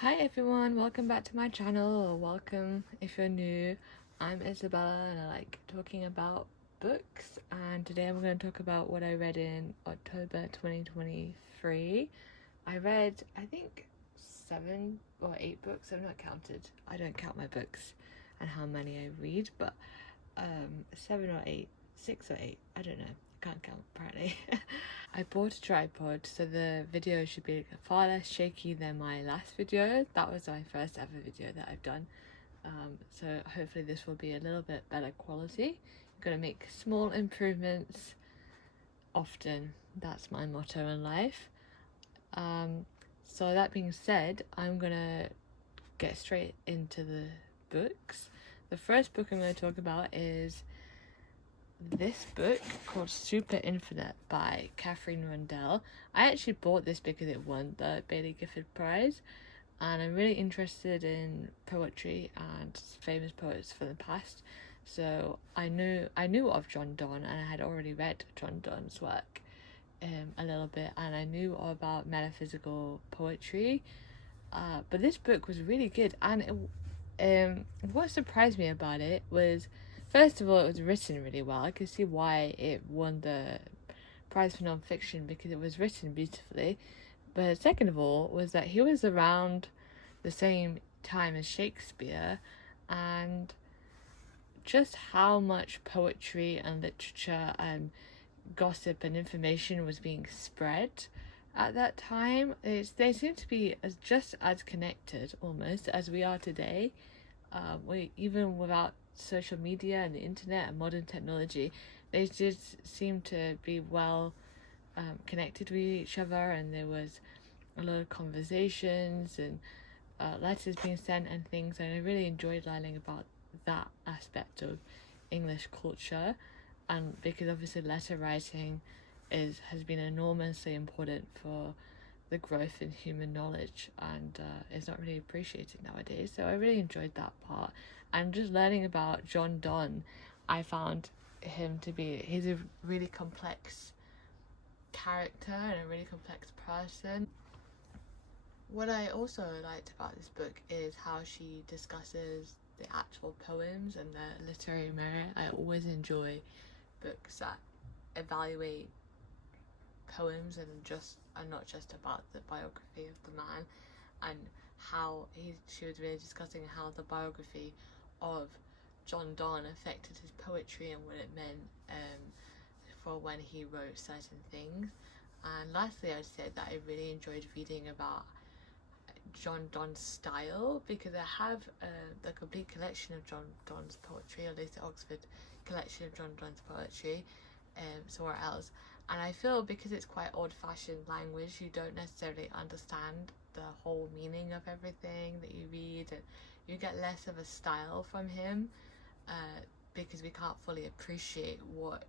Hi everyone, welcome back to my channel, or welcome if you're new. I'm Isabella and I like talking about books, and today I'm going to talk about what I read in October 2023. I read, I think, 7 or 8 books. I've not counted. I don't count my books and how many I read, but 7 or 8, 6 or 8, I don't know. I can't count apparently. I bought a tripod so the video should be far less shaky than my last video. That was my first ever video that I've done. So hopefully this will be a little bit better quality. I'm gonna make small improvements often. That's my motto in life. So that being said, I'm gonna get straight into the books. The first book I'm going to talk about is this book called Super Infinite by Catherine Rundell. I actually bought this because it won the Bailey Gifford Prize, and I'm really interested in poetry and famous poets from the past. So I knew of John Donne, and I had already read John Donne's work a little bit, and I knew about metaphysical poetry. But this book was really good, and what surprised me about it was, first of all, it was written really well. I could see why it won the prize for non-fiction, because it was written beautifully. But second of all was that he was around the same time as Shakespeare, and just how much poetry and literature and gossip and information was being spread at that time. They seem to be just as connected almost as we are today. We, even without social media and the internet and modern technology, they just seem to be well connected with each other, and there was a lot of conversations and letters being sent and things, and I really enjoyed learning about that aspect of English culture. And because obviously letter writing has been enormously important for the growth in human knowledge, and is not really appreciated nowadays. So I really enjoyed that part, and just learning about John Donne. I found him to be, he's a really complex character and a really complex person. What I also liked about this book is how she discusses the actual poems and their literary merit. I always enjoy books that evaluate poems and not just about the biography of the man, and how she was really discussing how the biography of John Donne affected his poetry and what it meant for when he wrote certain things. And lastly, I'd say that I really enjoyed reading about John Donne's style, because I have the complete collection of John Donne's poetry, or at least the Oxford collection of John Donne's poetry, somewhere else. And I feel because it's quite old-fashioned language, you don't necessarily understand the whole meaning of everything that you read, and you get less of a style from him, because we can't fully appreciate what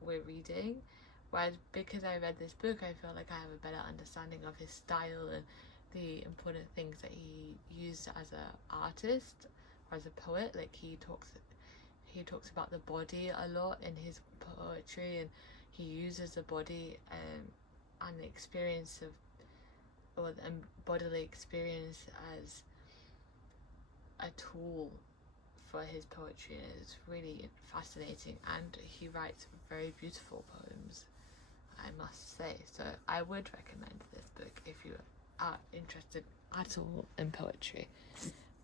we're reading. Whereas because I read this book, I feel like I have a better understanding of his style and the important things that he used as an artist or as a poet. Like he talks about the body a lot in his poetry, and he uses the body and the experience of, or the bodily experience, as a tool for his poetry, and it's really fascinating, and he writes very beautiful poems, I must say. So I would recommend this book if you are interested at all in poetry.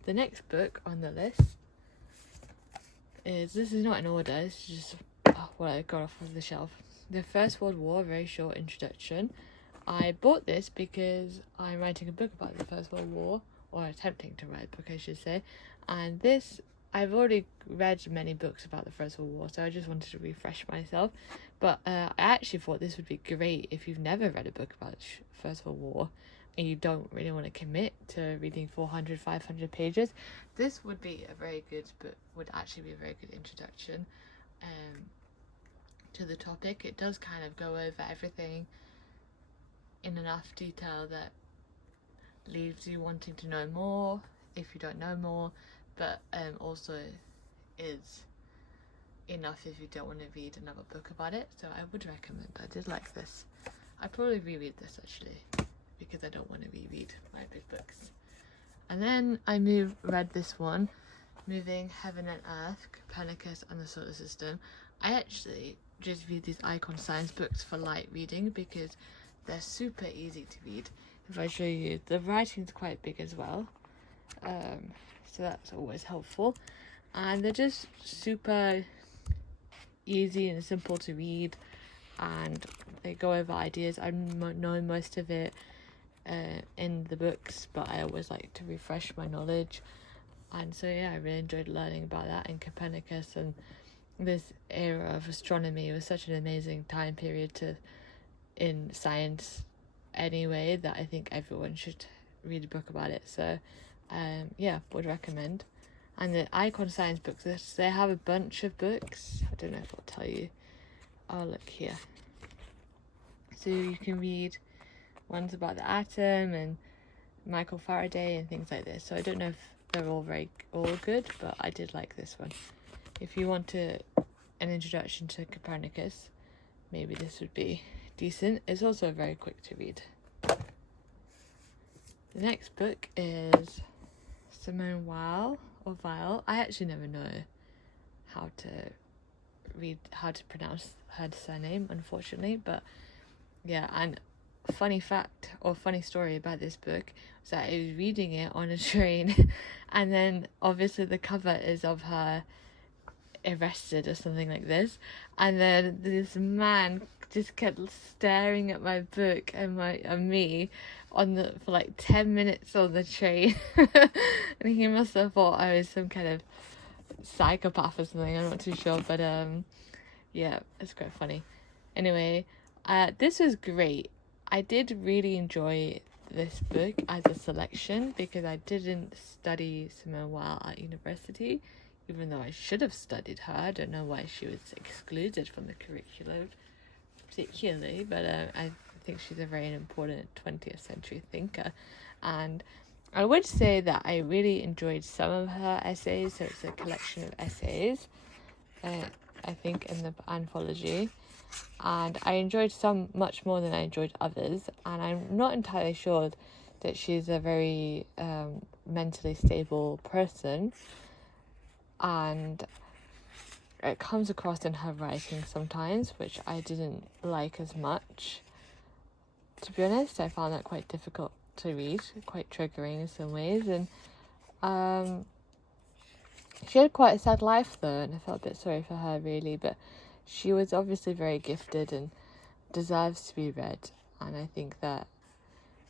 The next book on the list is, this is not in order, it's just what I got off of the shelf. The First World War, very short introduction. I bought this because I'm writing a book about the First World War, or attempting to write a book I should say, and this, I've already read many books about the First World War, so I just wanted to refresh myself. But I actually thought this would be great if you've never read a book about the First World War and you don't really want to commit to reading 400-500 pages. This would be a very good book, would actually be a very good introduction to the topic. It does kind of go over everything in enough detail that leaves you wanting to know more if you don't know more, but also is enough if you don't want to read another book about it. So I would recommend. I did like this. I'd probably reread this actually, because I don't want to reread my big books. And then I read this one, Moving Heaven and Earth, Copernicus and the Solar System. I actually just read these icon science books for light reading because they're super easy to read. If I show you, the writing's quite big as well, so that's always helpful, and they're just super easy and simple to read, and they go over ideas. I know most of it in the books, but I always like to refresh my knowledge, and so yeah, I really enjoyed learning about that and Copernicus and this era of astronomy. It was such an amazing time period in science anyway, that I think everyone should read a book about it. So yeah, would recommend. And the icon science books, they have a bunch of books. I don't know if I'll tell you. Oh, look here. So you can read ones about the atom and Michael Faraday and things like this. So I don't know if they're all good, but I did like this one. If you want an introduction to Copernicus, maybe this would be decent. It's also very quick to read. The next book is Simone Weil. I actually never know how to pronounce her surname, unfortunately, but yeah. And funny fact or funny story about this book was that I was reading it on a train and then obviously the cover is of her arrested or something like this, and then this man just kept staring at my book and me for like 10 minutes on the train and he must have thought I was some kind of psychopath or something. I'm not too sure, but yeah, it's quite funny. Anyway, this was great. I did really enjoy this book as a selection because I didn't study Simone Weil at university, even though I should have studied her. I don't know why she was excluded from the curriculum particularly, but I think she's a very important 20th century thinker. And I would say that I really enjoyed some of her essays. So it's a collection of essays, I think, in the anthology. And I enjoyed some much more than I enjoyed others. And I'm not entirely sure that she's a very mentally stable person. And it comes across in her writing sometimes, which I didn't like as much. To be honest, I found that quite difficult to read, quite triggering in some ways. And she had quite a sad life though, and I felt a bit sorry for her really, but she was obviously very gifted and deserves to be read. And I think that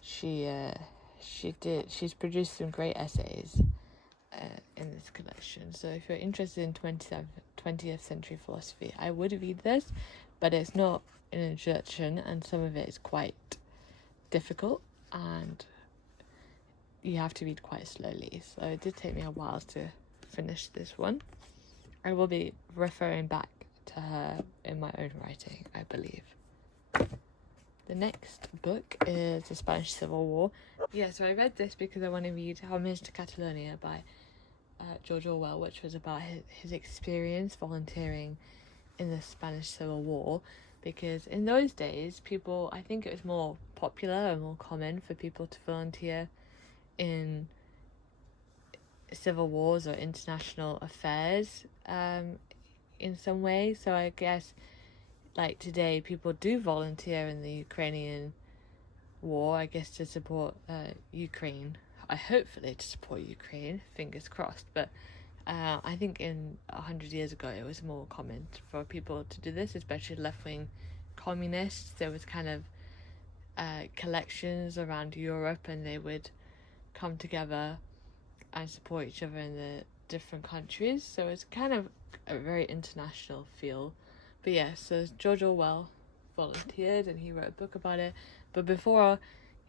she's produced some great essays in this collection. So if you're interested in 20th century philosophy, I would read this, but it's not an introduction and some of it is quite difficult and you have to read quite slowly. So it did take me a while to finish this one. I will be referring back to her in my own writing, I believe. The next book is The Spanish Civil War. Yeah, so I read this because I want to read Homage to Catalonia by George Orwell, which was about his experience volunteering in the Spanish Civil War, because in those days I think it was more popular and more common for people to volunteer in civil wars or international affairs in some way. So I guess like today people do volunteer in the Ukrainian war, I guess, to support Ukraine. Hopefully to support Ukraine, fingers crossed, but I think in 100 years ago it was more common for people to do this, especially left-wing communists. There was kind of collections around Europe and they would come together and support each other in the different countries, so it's kind of a very international feel. But yeah, so George Orwell volunteered and he wrote a book about it, but before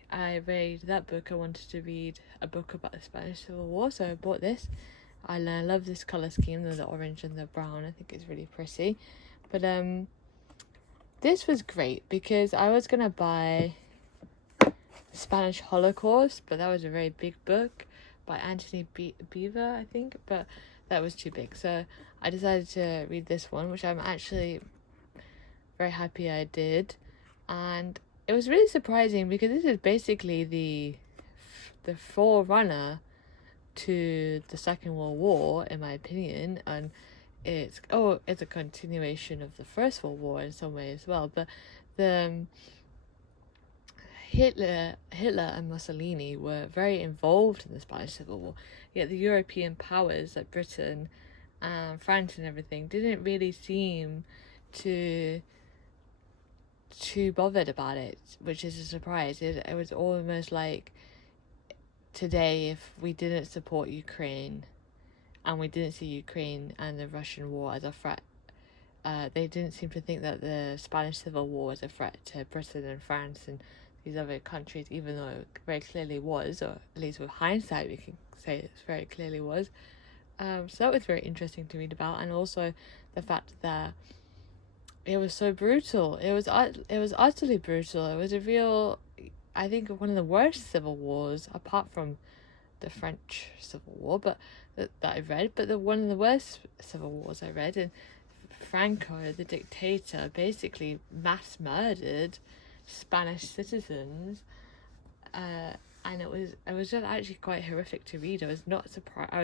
I read that book I wanted to read a book about the Spanish Civil War, so I bought this. I love this colour scheme, the orange and the brown. I think it's really pretty. But this was great because I was gonna buy Spanish Holocaust, but that was a very big book by Anthony Beaver, I think, but that was too big, so I decided to read this one, which I'm actually very happy I did. And it was really surprising because this is basically the forerunner to the Second World War, in my opinion, and it's a continuation of the First World War in some way as well. But the Hitler and Mussolini were very involved in the Spanish Civil War, yet the European powers like Britain and France and everything didn't really seem to too bothered about it, which is a surprise. It was almost like today, if we didn't support Ukraine and we didn't see Ukraine and the Russian war as a threat, they didn't seem to think that the Spanish Civil War was a threat to Britain and France and these other countries, even though it very clearly was, or at least with hindsight we can say it very clearly was. So that was very interesting to read about, and also the fact that it was so brutal. It was utterly brutal. It was a real, I think, one of the worst civil wars, apart from the French Civil War, but that I read. But one of the worst civil wars I read, and Franco, the dictator, basically mass murdered Spanish citizens, and it was just actually quite horrific to read. I was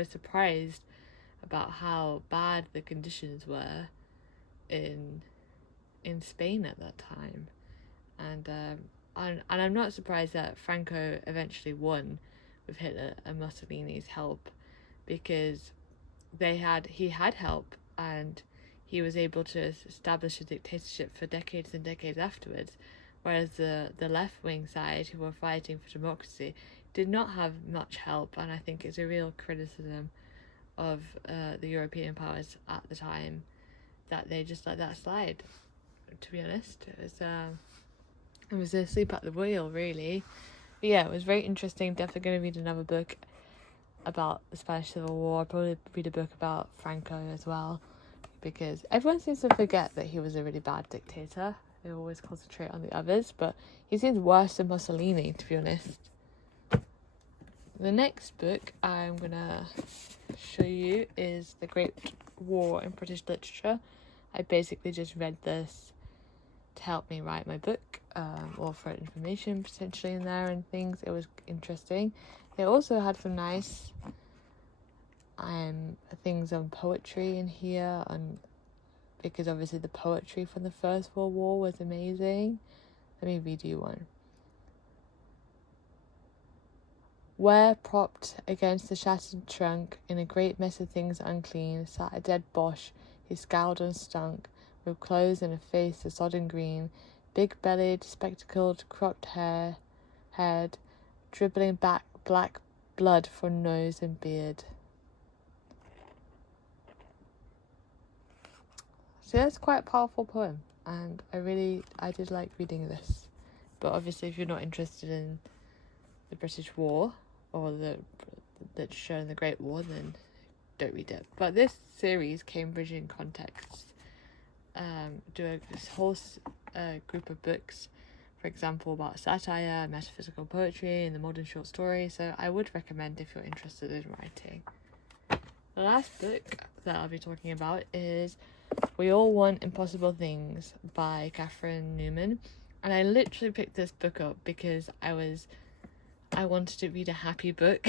surprised about how bad the conditions were in Spain at that time, and I'm not surprised that Franco eventually won with Hitler and Mussolini's help, because he had help, and he was able to establish a dictatorship for decades and decades afterwards, whereas the left-wing side, who were fighting for democracy, did not have much help. And I think it's a real criticism of the European powers at the time that they just let that slide, to be honest. It was a sleep at the wheel, really. But yeah, it was very interesting. Definitely going to read another book about the Spanish Civil War. I'll probably read a book about Franco as well, because everyone seems to forget that he was a really bad dictator. They always concentrate on the others, but he seems worse than Mussolini, to be honest. The next book I'm going to show you is The Great War in British Literature. I basically just read this to help me write my book, or for information potentially in there and things. It was interesting. They also had some nice things on poetry in here, and because obviously the poetry from the First World War was amazing. Let me read you one. Where, propped against the shattered trunk, in a great mess of things unclean, sat a dead Boche. He scowled and stunk, with clothes and a face a sodden green, big-bellied, spectacled, cropped-haired, dribbling back black blood from nose and beard. So that's quite a powerful poem, and I did like reading this. But obviously, if you're not interested in the British War or the literature in the Great War, then don't read it. But this series, Cambridge in Context, do this whole group of books, for example, about satire, metaphysical poetry, and the modern short story. So I would recommend if you're interested in writing. The last book that I'll be talking about is We All Want Impossible Things by Catherine Newman. And I literally picked this book up because I wanted to read a happy book.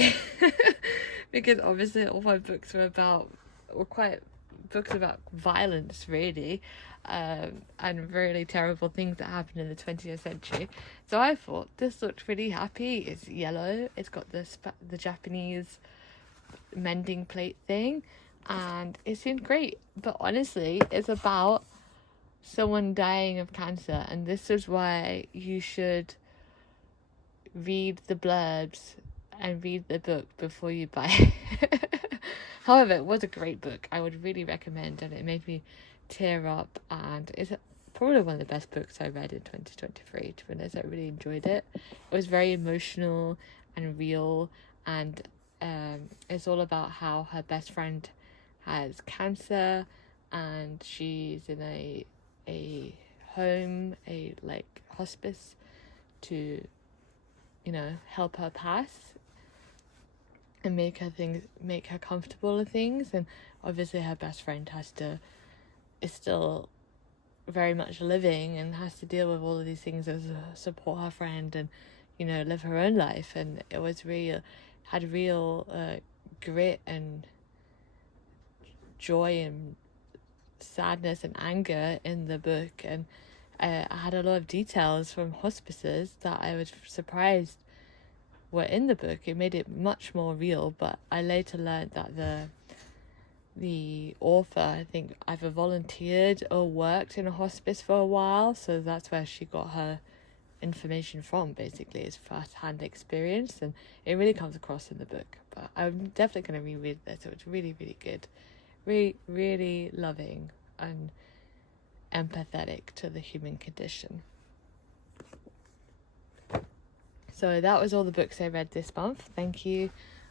Because obviously all my books were quite books about violence, really, and really terrible things that happened in the 20th century. So I thought this looked really happy. It's yellow. It's got the Japanese mending plate thing, and it seemed great. But honestly, it's about someone dying of cancer, and this is why you should read the blurbs and read the book before you buy it. However, it was a great book. I would really recommend, and it made me tear up, and it's probably one of the best books I read in 2023, to be honest. I really enjoyed it. It was very emotional and real, and it's all about how her best friend has cancer, and she's in a home, a hospice, to help her pass and make her comfortable with things. And obviously her best friend is still very much living and has to deal with all of these things as support her friend and live her own life. And it was had real grit and joy and sadness and anger in the book, and I had a lot of details from hospices that I was surprised were in the book. It made it much more real, but I later learned that the author, I think, either volunteered or worked in a hospice for a while, so that's where she got her information from, basically, is first-hand experience, and it really comes across in the book. But I'm definitely going to reread this. So it's really, really good, really, really loving and empathetic to the human condition. So that was all the books I read this month. Thank you,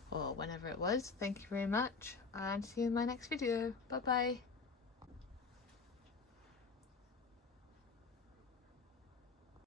or whenever it was. Thank you very much, and see you in my next video. Bye bye.